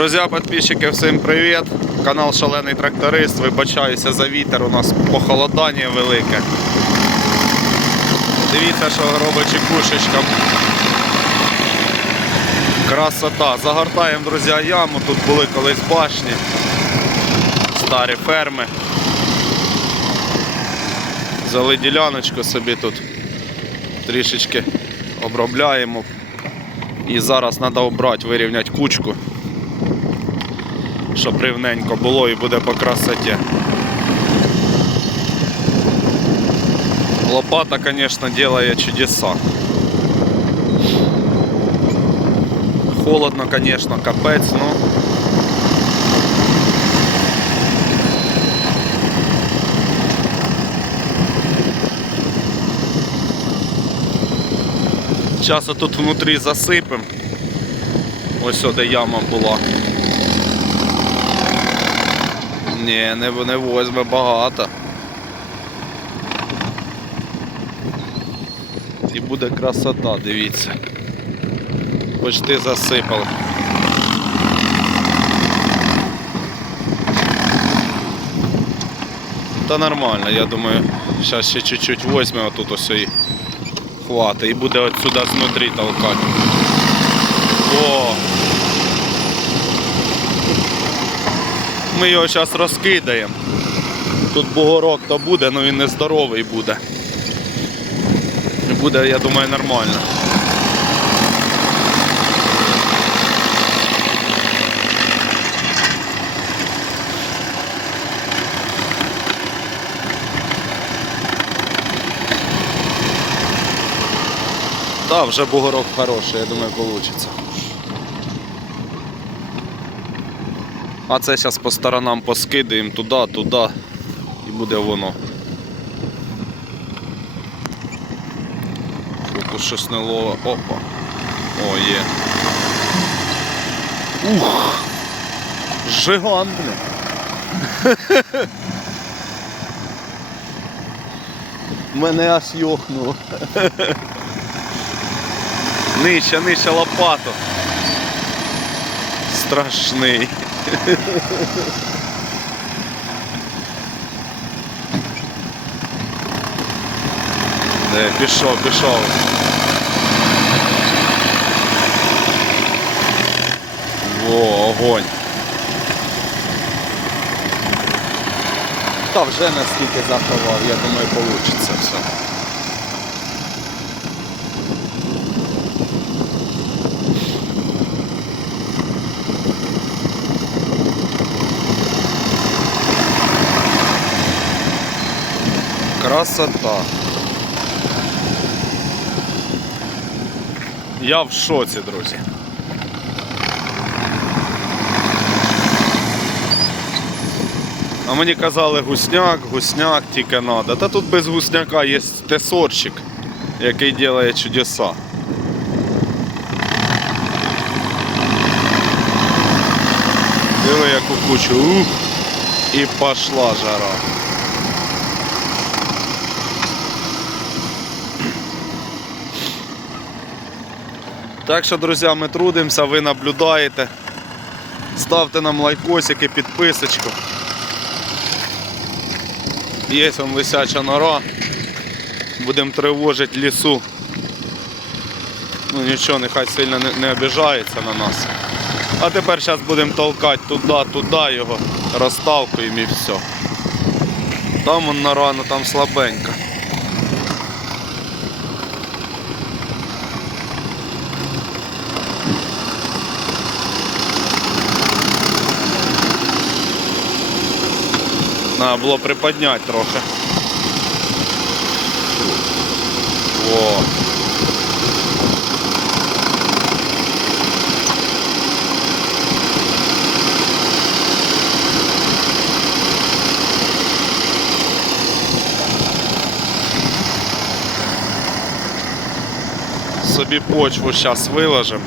Друзі, підписчики, всім привіт! Канал Шалений Тракторист. Вибачаюся за вітер, у нас похолодання велике. Дивіться, що робить чекушечка. Красота. Загортаємо, друзі, яму. Тут були колись башні, старі ферми. Взяли діляночку собі тут трішечки обробляємо. І зараз треба обрати, вирівняти кучку, щоб рівненько було і буде по красоті. Лопата, звісно, делает чудеса. Холодно, звісно, капець, ну. Зараз тут внутрі засипемо. Ось де яма була. Ні, не, не возьме багато. І буде красота, дивіться. Почти засипали. Та нормально, я думаю, зараз ще чуть-чуть возьме, а тут ось і хватить. І буде отсюда знутрі толкати. О! Ми його зараз розкидаємо. Тут бугорок то буде, але він не здоровий буде. Буде, я думаю, нормально. Так, вже бугорок хороший, я думаю, вийде. А це зараз по сторонам поскидаємо туди, туди і буде воно. Фокус щось не ловить. Опа. О, є. Ух! Жиган, бля. Мене аж йохнуло. Нижче, нижче лопату. Страшний. Де, пішов, пішов. Во, огонь. Та вже наскільки заховав, я думаю, вийде все. Красота. Я в шоці, друзі. А мені казали гусняк, гусняк тільки треба. Та тут без гусняка є тесорчик, який робить чудеса. Диви яку кучу. Ух, і пошла жара. Так що, друзі, ми трудимося, ви наблюдаєте. Ставте нам лайкосики, підписочку. Є там висяча нора. Будемо тривожити лісу. Ну нічого, нехай сильно не, не обіжається на нас. А тепер зараз будемо толкати туди, туди його, розталкуємо і все. Там он нора, ну там слабенька. Треба було приподняти трохи. О. Собі почву зараз виложимо.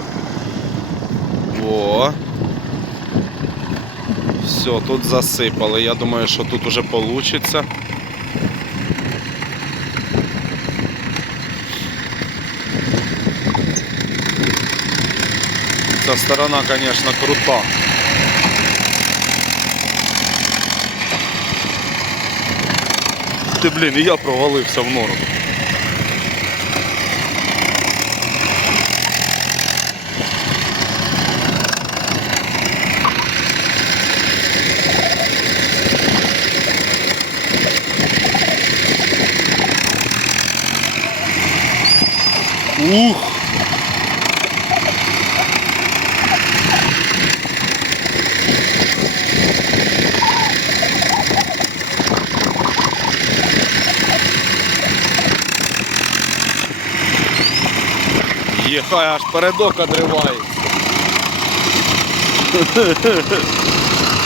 О. Все, тут засипали. Я думаю, що тут уже получится. Ця сторона, конечно, крута. Ты блин, и я провалився в нору. Ух! Єхай, аж передок одривається.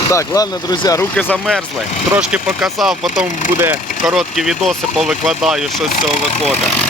Так, ладно, друзі, руки замерзли. Трошки показав, потім буде короткі відоси, повикладаю, що з цього виходить.